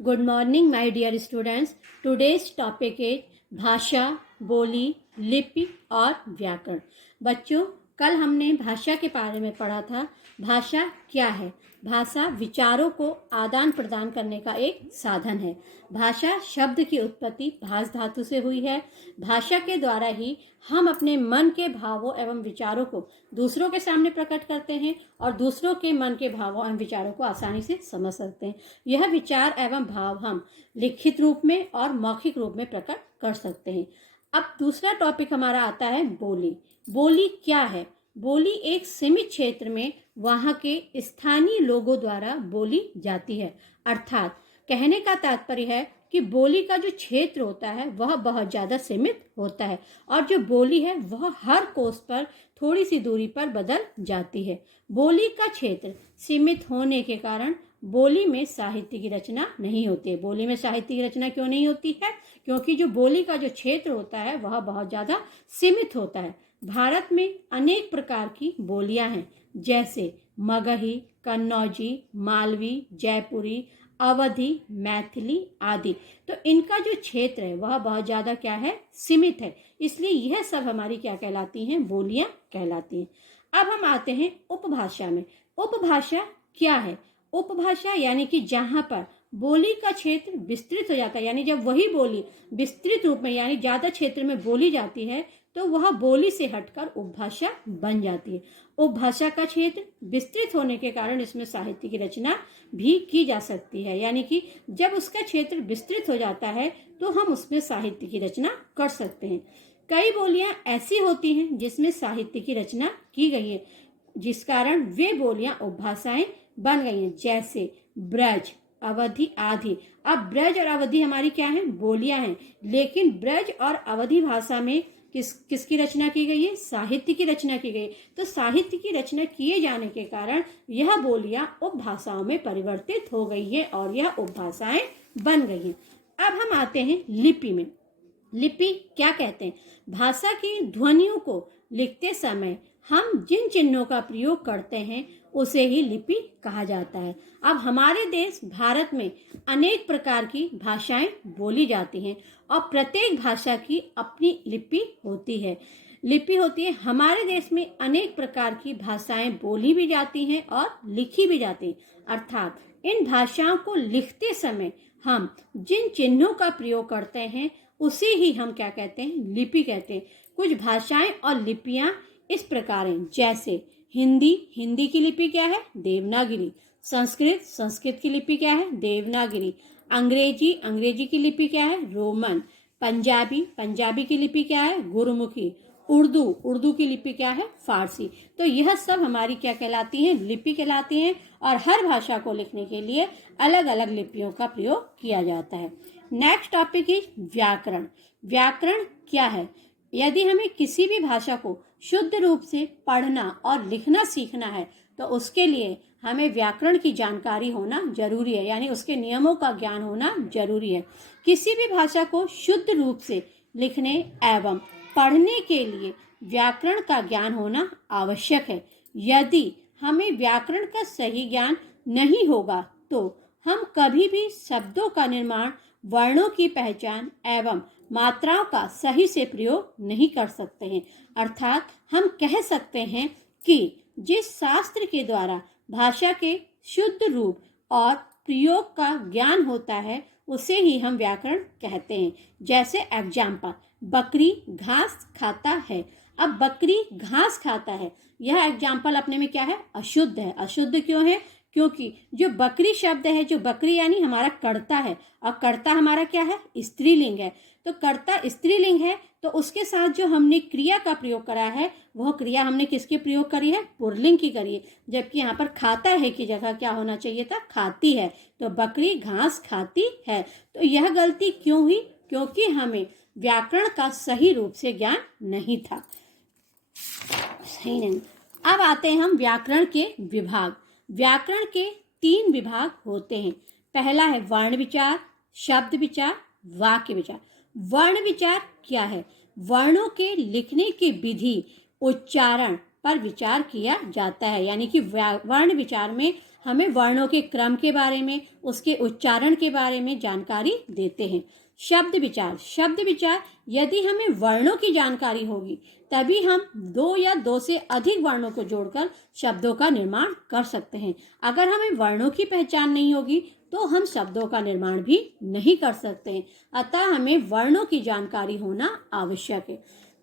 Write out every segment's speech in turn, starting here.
Good morning, my dear students. Today's topic is भाषा, बोली, लिपि और व्याकरण। बच्चों, कल हमने भाषा के बारे में पढ़ा था। भाषा क्या है? भाषा विचारों को आदान प्रदान करने का एक साधन है। भाषा शब्द की उत्पत्ति भाष धातु से हुई है। भाषा के द्वारा ही हम अपने मन के भावों एवं विचारों को दूसरों के सामने प्रकट करते हैं और दूसरों के मन के भावों एवं विचारों को आसानी से समझ सकते हैं। यह विचार एवं भाव हम लिखित रूप में और मौखिक रूप में प्रकट कर सकते हैं। अब दूसरा टॉपिक हमारा आता है बोली। बोली क्या है? बोली एक सीमित क्षेत्र में वहाँ के स्थानीय लोगों द्वारा बोली जाती है। अर्थात कहने का तात्पर्य है कि बोली का जो क्षेत्र होता है वह बहुत ज़्यादा सीमित होता है और जो बोली है वह हर कोस पर थोड़ी सी दूरी पर बदल जाती है। बोली का क्षेत्र सीमित होने के कारण बोली में साहित्य की रचना नहीं होती है। बोली में साहित्य की रचना क्यों नहीं होती है? क्योंकि जो बोली का जो क्षेत्र होता है वह बहुत ज़्यादा सीमित होता है। भारत में अनेक प्रकार की बोलियां हैं, जैसे मगही, कन्नौजी, मालवी, जयपुरी, अवधी, मैथिली आदि। तो इनका जो क्षेत्र है वह बहुत ज़्यादा क्या है? सीमित है। इसलिए यह सब हमारी क्या कहलाती हैं? बोलियां कहलाती हैं। अब हम आते हैं उपभाषा में। उपभाषा क्या है? उपभाषा यानी कि जहाँ पर बोली का क्षेत्र विस्तृत हो जाता है, यानी जब वही बोली विस्तृत रूप में यानी ज़्यादा क्षेत्र में बोली जाती है तो वह बोली से हटकर उपभाषा बन जाती है। उपभाषा का क्षेत्र विस्तृत होने के कारण इसमें साहित्य की रचना भी की जा सकती है, यानी कि जब उसका क्षेत्र विस्तृत हो जाता है तो हम उसमें साहित्य की रचना कर सकते हैं। कई बोलियां ऐसी होती हैं जिसमें साहित्य की रचना की गई है, जिस कारण वे बोलियां उपभाषाएं बन गई हैं, जैसे ब्रज, अवधि आदि। अब ब्रज और अवधि हमारी क्या है? बोलियां हैं, लेकिन ब्रज और अवधि भाषा में किसकी रचना की गई है? साहित्य की रचना की गई। तो साहित्य की रचना किए जाने के कारण यह बोलियां उपभाषाओं में परिवर्तित हो गई है और यह उपभाषाएं बन गई हैं। अब हम आते हैं लिपि में। लिपि क्या कहते हैं? भाषा की ध्वनियों को लिखते समय हम जिन चिन्हों का प्रयोग करते हैं उसे ही लिपि कहा जाता है। अब हमारे देश भारत में अनेक प्रकार की भाषाएं बोली जाती हैं और प्रत्येक भाषा की अपनी लिपि होती है। लिपि होती है। हमारे देश में अनेक प्रकार की भाषाएं बोली भी जाती हैं और लिखी भी जाती हैं। अर्थात इन भाषाओं को लिखते समय हम जिन चिन्हों का प्रयोग करते हैं उसे ही हम क्या कहते हैं? लिपि कहते हैं। कुछ भाषाएं और लिपियां इस प्रकार हैं, जैसे हिंदी, हिंदी की लिपि क्या है? देवनागरी। संस्कृत, संस्कृत की लिपि क्या है? देवनागरी। अंग्रेजी, अंग्रेजी की लिपि क्या है? रोमन। पंजाबी, पंजाबी की लिपि क्या है? गुरुमुखी। उर्दू, उर्दू की लिपि क्या है? फारसी। तो यह सब हमारी क्या कहलाती हैं? लिपि कहलाती हैं और हर भाषा को लिखने के लिए अलग अलग लिपियों का प्रयोग किया जाता है। नेक्स्ट टॉपिक इज व्याकरण। व्याकरण क्या है? यदि हमें किसी भी भाषा को शुद्ध रूप से पढ़ना और लिखना सीखना है तो उसके लिए हमें व्याकरण की जानकारी होना जरूरी है, यानी उसके नियमों का ज्ञान होना जरूरी है। किसी भी भाषा को शुद्ध रूप से लिखने एवं पढ़ने के लिए व्याकरण का ज्ञान होना आवश्यक है। यदि हमें व्याकरण का सही ज्ञान नहीं होगा तो हम कभी भी शब्दों का निर्माण, वर्णों की पहचान एवं मात्राओं का सही से प्रयोग नहीं कर सकते हैं। अर्थात हम कह सकते हैं कि जिस शास्त्र के द्वारा भाषा के शुद्ध रूप और प्रयोग का ज्ञान होता है उसे ही हम व्याकरण कहते हैं। जैसे एग्जाम्पल, बकरी घास खाता है। अब बकरी घास खाता है, यह एग्जाम्पल अपने में क्या है? अशुद्ध है। अशुद्ध क्यों है? क्योंकि जो बकरी शब्द है, जो बकरी यानी हमारा कर्ता है और कर्ता हमारा क्या है? स्त्रीलिंग है। तो कर्ता स्त्रीलिंग है तो उसके साथ जो हमने क्रिया का प्रयोग करा है वह क्रिया हमने किसके प्रयोग करी है? पुल्लिंग की करी है। जबकि यहाँ पर खाता है की जगह क्या होना चाहिए था? खाती है। तो बकरी घास खाती है। तो यह गलती क्यों हुई? क्योंकि हमें व्याकरण का सही रूप से ज्ञान नहीं था। सही नहीं। अब आते हैं हम व्याकरण के विभाग। व्याकरण के 3 विभाग होते हैं। पहला है वर्ण विचार, शब्द विचार, वाक्य विचार। वर्ण विचार क्या है? वर्णों के लिखने की विधि, उच्चारण पर विचार किया जाता है, यानी कि वर्ण विचार में हमें वर्णों के क्रम के बारे में, उसके उच्चारण के बारे में जानकारी देते हैं। शब्द विचार। शब्द विचार, यदि हमें वर्णों की जानकारी होगी तभी हम 2 या 2 से अधिक वर्णों को जोड़कर शब्दों का निर्माण कर सकते हैं। अगर हमें वर्णों की पहचान नहीं होगी तो हम शब्दों का निर्माण भी नहीं कर सकते हैं। अतः हमें वर्णों की जानकारी होना आवश्यक है।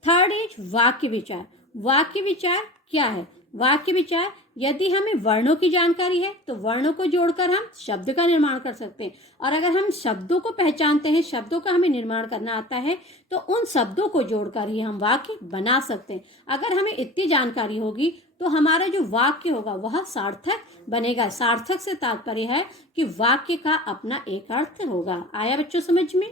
थर्ड इज वाक्य विचार। वाक्य विचार क्या है? वाक्य विचार, यदि हमें वर्णों की जानकारी है तो वर्णों को जोड़कर हम शब्द का निर्माण कर सकते हैं, और अगर हम शब्दों को पहचानते हैं, शब्दों का हमें निर्माण करना आता है, तो उन शब्दों को जोड़कर ही हम वाक्य बना सकते हैं। अगर हमें इतनी जानकारी होगी तो हमारा जो वाक्य होगा वह सार्थक बनेगा। सार्थक से तात्पर्य है कि वाक्य का अपना एक अर्थ होगा। आया बच्चों समझ में?